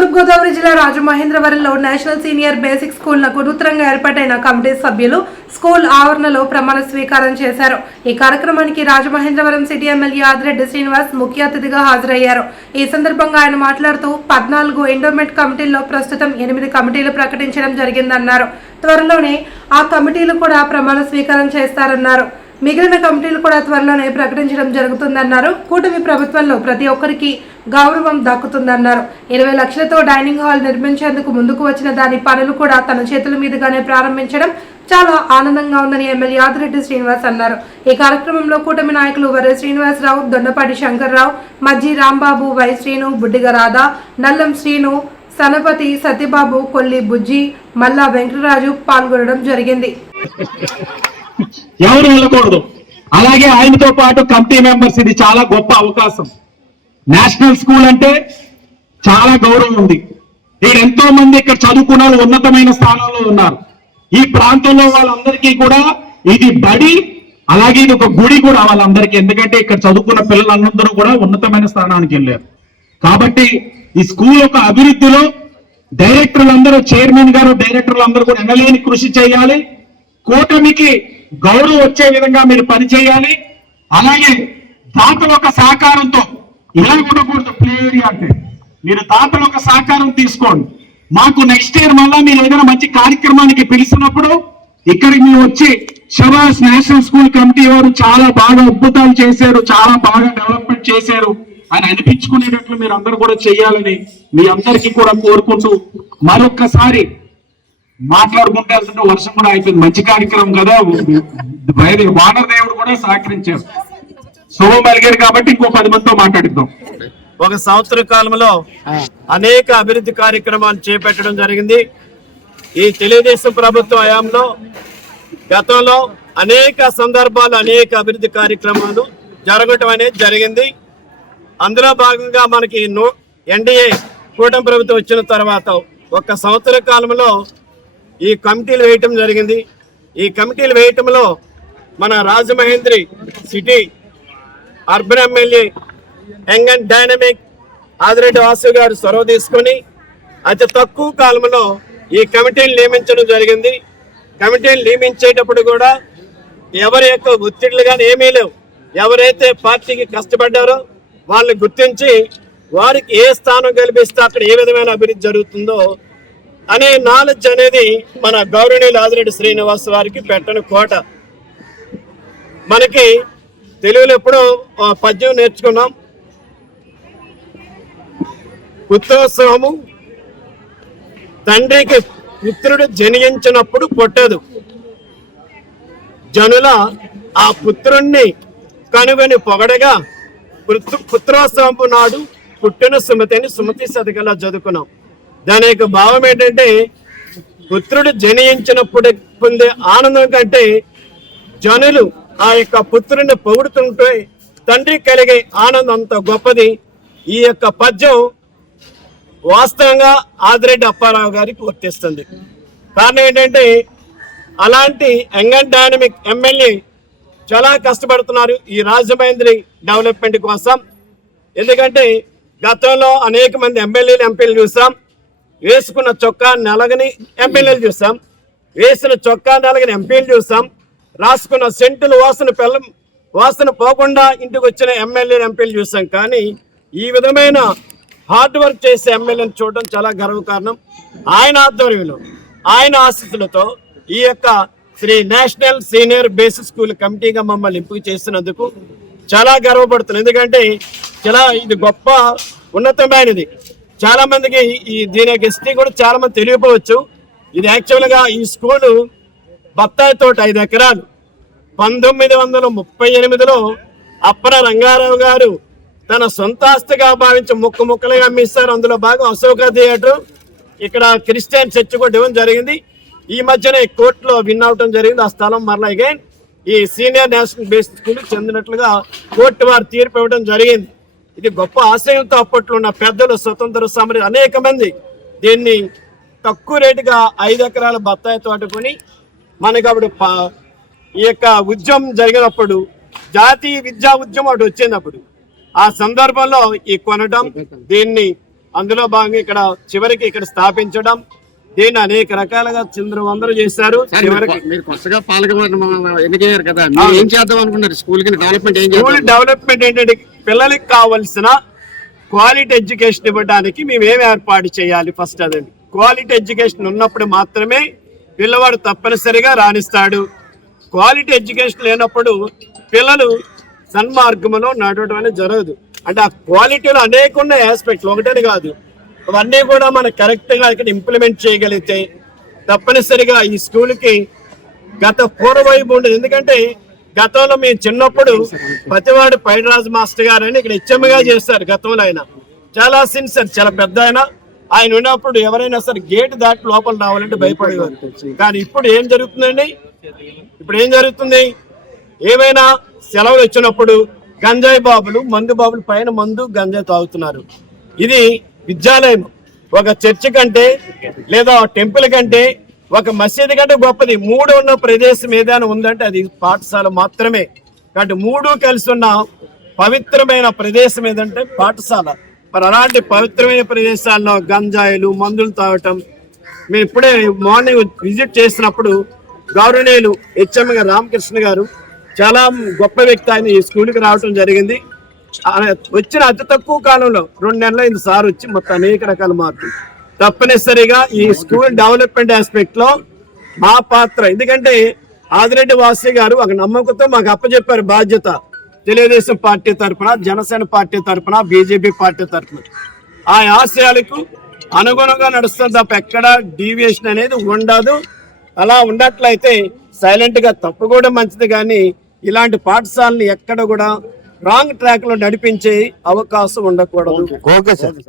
తూర్పుగోదావరి జిల్లా రాజమహేంద్రవరంలో national senior basic స్కూల్నకు నూతనంగా ఏర్పాటైన కమిటీ సభ్యులు స్కూల్ ఆవరణలో ప్రమాణ స్వీకారం చేశారు. ఈ కార్యక్రమానికి రాజమహేంద్రవరం సిటీ ఎమ్మెల్యే ఆదిరెడ్డి శ్రీనివాస్ ముఖ్య అతిథిగా హాజరయ్యారు. ఈ సందర్భంగా ఆయన మాట్లాడుతూ పద్నాలుగు ఎండోమెంట్ కమిటీల్లో ప్రస్తుతం ఎనిమిది కమిటీలు ప్రకటించడం జరిగిందన్నారు. త్వరలోనే ఆ కమిటీలు కూడా ప్రమాణ స్వీకారం చేస్తారన్నారు. మిగిలిన కమిటీలు కూడా త్వరలోనే ప్రకటించడం జరుగుతుందన్నారు. కూటమి ప్రభుత్వంలో ప్రతి ఒక్కరికి గౌరవం దక్కుతుందన్నారు. ఇరవై లక్షలతో డైనింగ్ హాల్ నిర్మించేందుకు ముందుకు వచ్చిన దాని పనులు కూడా తన చేతుల మీదుగానే ప్రారంభించడం చాలా ఆనందంగా ఉందని ఎమ్మెల్యే ఆదిరెడ్డి శ్రీనివాస్ అన్నారు. ఈ కార్యక్రమంలో కూటమి నాయకులు వరే శ్రీనివాసరావు దొండపాటి శంకర్రావు మజ్జి రాంబాబు వై శ్రీను బుడ్డిగ రాధా నల్లం శ్రీను సనపతి సత్యబాబు కొల్లి బుజ్జి మల్లా వెంకటరాజు పాల్గొనడం జరిగింది. ఎవరు వెళ్ళకూడదు. అలాగే ఆయనతో పాటు కమిటీ మెంబర్స్ ఇది చాలా గొప్ప అవకాశం. నేషనల్ స్కూల్ అంటే చాలా గౌరవం ఉంది. ఇక్కడ ఎంతో మంది ఇక్కడ చదువుకున్న ఉన్నతమైన స్థానాల్లో ఉన్నారు. ఈ ప్రాంతంలో వాళ్ళందరికీ కూడా ఇది బడి అలాగే ఇది ఒక గుడి కూడా వాళ్ళందరికీ. ఎందుకంటే ఇక్కడ చదువుకున్న పిల్లలందరూ కూడా ఉన్నతమైన స్థానానికి వెళ్ళారు. కాబట్టి ఈ స్కూల్ యొక్క అభివృద్ధిలో డైరెక్టర్లు అందరూ చైర్మన్ గారు డైరెక్టర్లు అందరూ కూడా ఎనలేని కృషి చేయాలి. కూటమికి గౌరవం వచ్చే విధంగా మీరు పనిచేయాలి. అలాగే దాత ఒక సహకారంతో ఇలా ఉండకూడదు ప్లే ఏరియా అంటే. మీరు దాంట్లో ఒక సహకారం తీసుకోండి. మాకు నెక్స్ట్ ఇయర్ మళ్ళా మీరు ఏదైనా మంచి కార్యక్రమానికి పిలిచినప్పుడు ఇక్కడికి మీరు వచ్చి షబాస్ నేషనల్ స్కూల్ కమిటీ వారు చాలా బాగా అద్భుతాలు చేశారు చాలా బాగా డెవలప్మెంట్ చేశారు అని అనిపించుకునేటట్లు మీరు అందరు కూడా చేయాలని మీ అందరికీ కూడా కోరుకుంటూ మరొక్కసారి మాట్లాడుకుంటే వర్షం కూడా అయిపోయింది. మంచి కార్యక్రమం కదా. వానర్ దేవుడు కూడా సహకరించారు. శుభం పలిగారు కాబట్టి ఇంకో పది మందితో మాట్లాడిద్దాం. ఒక సంవత్సర కాలంలో అనేక అభివృద్ధి కార్యక్రమాలు చేపట్టడం జరిగింది. ఈ తెలుగుదేశం ప్రభుత్వ హయాంలో గతంలో అనేక సందర్భాలు అనేక అభివృద్ధి కార్యక్రమాలు జరగటం అనేది జరిగింది. అందులో భాగంగా మనకి ఎన్డీఏ కూటమి ప్రభుత్వం వచ్చిన తర్వాత ఒక సంవత్సర కాలంలో ఈ కమిటీలు వేయటం జరిగింది. ఈ కమిటీలు వేయటంలో మన Rajamahendri city urban MLA young and dynamic Adireddy Vasu గారు చొరవ తీసుకొని అతి తక్కువ కాలంలో ఈ కమిటీని నియమించడం జరిగింది. కమిటీని నియమించేటప్పుడు కూడా ఎవరి యొక్క ఒత్తిళ్ళు కానీ ఏమీ లేవు. ఎవరైతే పార్టీకి కష్టపడ్డారో వాళ్ళని గుర్తించి వారికి ఏ స్థానం కల్పిస్తే అక్కడ ఏ విధమైన అభివృద్ధి జరుగుతుందో అనే నాలెడ్జ్ అనేది మన గౌరవనీయులు ఆదిరెడ్డి శ్రీనివాస్ వారికి పెట్టని కోట. మనకి తెలుగులో ఎప్పుడో ఆ, పద్యం నేర్చుకున్నాం. పుత్రోత్సవము తండ్రికి పుత్రుడు జనించినప్పుడు పుట్టదు. జనుల ఆ పుత్రుణ్ణి కనుగొని పొగడగా పుత్ర- నాడు పుట్టిన సుమతిని సుమతి సతికలా చదువుకున్నాం. దాని యొక్క భావం ఏంటంటే పుత్రుడు జనించినప్పుడు పొందే ఆనందం కంటే జనులు ఆ యొక్క పుత్రుని పొగుడుతుంటే తండ్రి కలిగే ఆనందం అంత గొప్పది. ఈ యొక్క పద్యం వాస్తవంగా ఆదిరెడ్డి అప్పారావు గారికి వర్తిస్తుంది. కారణం ఏంటంటే అలాంటి యంగ్ అండ్ డైనమిక్ ఎమ్మెల్యే చాలా కష్టపడుతున్నారు ఈ రాజమహేంద్రి డెవలప్మెంట్ కోసం. ఎందుకంటే గతంలో అనేక మంది ఎమ్మెల్యేలు ఎంపీలు చూసాం. వేసుకున్న చొక్కా నలగని ఎమ్మెల్యేలు చూసాం. వేసిన చొక్కా నలగని ఎంపీలు చూసాం. రాసుకున్న సెంటులు వాసన పెళ్ళం వాసన పోకుండా ఇంటికి వచ్చిన ఎమ్మెల్యేలు ఎంపీలు చూసాం. కానీ ఈ విధమైన హార్డ్ వర్క్ చేసే ఎమ్మెల్యేని చూడడం చాలా గర్వకారణం ఆయన ఆధ్వర్యంలో ఆయన ఆశీస్సులతో ఈ యొక్క Shri national senior basic school కమిటీగా మమ్మల్ని ఎంపిక చేసినందుకు చాలా గర్వపడుతున్నాను ఎందుకంటే చాలా ఇది గొప్ప ఉన్నతమైనది. చాలా మందికి ఈ దీని యొక్క హిస్టరీ కూడా చాలా మంది తెలియపోవచ్చు. ఇది యాక్చువల్గా ఈ స్కూలు బత్తాయి తోట ఐదు ఎకరాలు. పంతొమ్మిది వందల ముప్పై ఎనిమిదిలో అప్పర రంగారావు గారు తన సొంత ఆస్తిగా భావించి ముక్క ముక్కలుగా అమ్మిస్తారు. అందులో భాగం అశోక థియేటర్. ఇక్కడ క్రిస్టియన్ చర్చ్ కూడా ఇవ్వడం జరిగింది. ఈ మధ్యనే కోర్టులో విన్ అవటం జరిగింది. ఆ స్థలం మరలా అగైన్ ఈ సీనియర్ నేషనల్ బేసిక్ స్కూల్కి చెందినట్లుగా కోర్టు వారు తీర్పు ఇవ్వడం జరిగింది. ఇది గొప్ప ఆశయంతో అప్పట్లో ఉన్న పెద్దలు స్వతంత్ర సమర అనేక మంది దీన్ని తక్కువ రేటుగా ఐదు ఎకరాల బత్తాయి తోటకొని మనకి అప్పుడు ఈ యొక్క ఉద్యమం జరిగినప్పుడు జాతీయ విద్యా ఉద్యమం అటు వచ్చినప్పుడు ఆ సందర్భంలో ఈ కొనడం దీన్ని అందులో భాగంగా ఇక్కడ చివరికి ఇక్కడ స్థాపించడం దీన్ని అనేక రకాలుగా చేశారు. మీరు కొత్తగా ఎన్నికయ్యారు కదా ఏం చేద్దాం అనుకున్నారు? స్కూల్కి డెవలప్మెంట్ ఏం స్కూల్ చేద్దాం డెవలప్మెంట్ ఏంటంటే పిల్లలకి కావలసిన క్వాలిటీ ఎడ్యుకేషన్ ఇవ్వడానికి మేము ఏం ఏర్పాటు చేయాలి ఫస్ట్ అదండి. క్వాలిటీ ఎడ్యుకేషన్ ఉన్నప్పుడు మాత్రమే పిల్లవాడు తప్పనిసరిగా రాణిస్తాడు. క్వాలిటీ ఎడ్యుకేషన్ లేనప్పుడు పిల్లలు సన్మార్గంలో నడవడం అనేది జరగదు. అంటే ఆ క్వాలిటీలో అనేక ఉన్నాయి ఆస్పెక్ట్లు ఒకటని కాదు. అవన్నీ కూడా మనం కరెక్ట్గా ఇక్కడ ఇంప్లిమెంట్ చేయగలిగితే తప్పనిసరిగా ఈ స్కూల్కి గత పూర్వవైపు ఉండదు. ఎందుకంటే గతంలో మేము చిన్నప్పుడు పతివాడు పైడరాజు మాస్టర్ గారు అని ఇక్కడ హెచ్ఎంగా చేస్తారు గతంలో ఆయన. చాలా సిన్సియర్ చాలా పెద్ద ఆయన. ఆయన ఉన్నప్పుడు ఎవరైనా సరే గేట్ దాటి లోపల రావాలంటే భయపడేవారు. కానీ ఇప్పుడు ఏం జరుగుతుందండి? ఇప్పుడు ఏం జరుగుతుంది? ఏమైనా సెలవులు వచ్చినప్పుడు గంజాయి బాబులు మందు బాబులు పైన మందు గంజాయి తాగుతున్నారు. ఇది విద్యాలయం. ఒక చర్చ్ కంటే లేదా టెంపుల్ కంటే ఒక మసీదు కంటే గొప్పది. మూడు ఉన్న ప్రదేశం ఏదైనా ఉందంటే అది పాఠశాల మాత్రమే. కాబట్టి మూడు కలిసి ఉన్న పవిత్రమైన ప్రదేశం ఏదంటే పాఠశాల. మరి అలాంటి పవిత్రమైన ప్రదేశాల్లో గంజాయిలు మందులు తాగటం మేము ఇప్పుడే మార్నింగ్ విజిట్ చేసినప్పుడు గౌరవనీయులు హెచ్ఎం గారు రామకృష్ణ గారు చాలా గొప్ప వ్యక్తి ఆయన ఈ స్కూల్కి రావటం జరిగింది. వచ్చిన అతి తక్కువ కాలంలో రెండు నెలలు ఇంత సార్ వచ్చి మొత్తం అనేక రకాల మార్పులు. తప్పనిసరిగా ఈ స్కూల్ డెవలప్మెంట్ ఆస్పెక్ట్లో మా పాత్ర. ఎందుకంటే ఆదిరెడ్డి వాసి గారు ఒక నమ్మకంతో మాకు అప్పచెప్పారు బాధ్యత. తెలుగుదేశం పార్టీ తరఫున జనసేన పార్టీ తరఫున బీజేపీ పార్టీ తరఫున ఆ ఆశయాలకు అనుగుణంగా నడుస్తుంది తప్ప ఎక్కడ డీవియేషన్ అనేది ఉండదు. అలా ఉన్నట్లయితే సైలెంట్గా తప్పుకోవడం మంచిది కానీ ఇలాంటి పాఠశాలని ఎక్కడ కూడా రాంగ్ ట్రాక్లో నడిపించే అవకాశం ఉండకూడదు. Okay sir